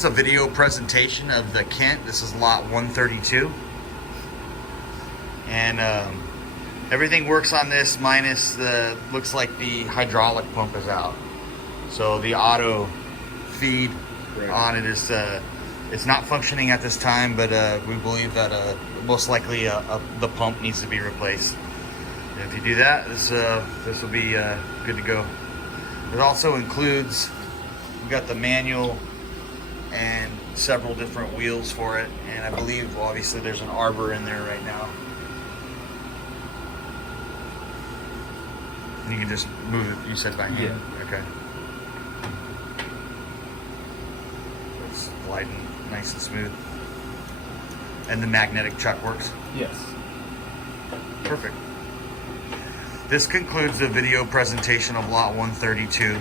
This is a video presentation of the Kent. This is lot 132. And everything works on this minus the, looks like the hydraulic pump is out. So the auto feed on it is, it's not functioning at this time, but we believe that most likely the pump needs to be replaced. And if you do that, this will be good to go. It also includes, we've got the manual and several different wheels for it, and I believe obviously there's an arbor in there right now. And you can just move it, you said by hand? Yeah. Okay. It's gliding nice and smooth. And the magnetic chuck works? Yes. Perfect. This concludes the video presentation of lot 132.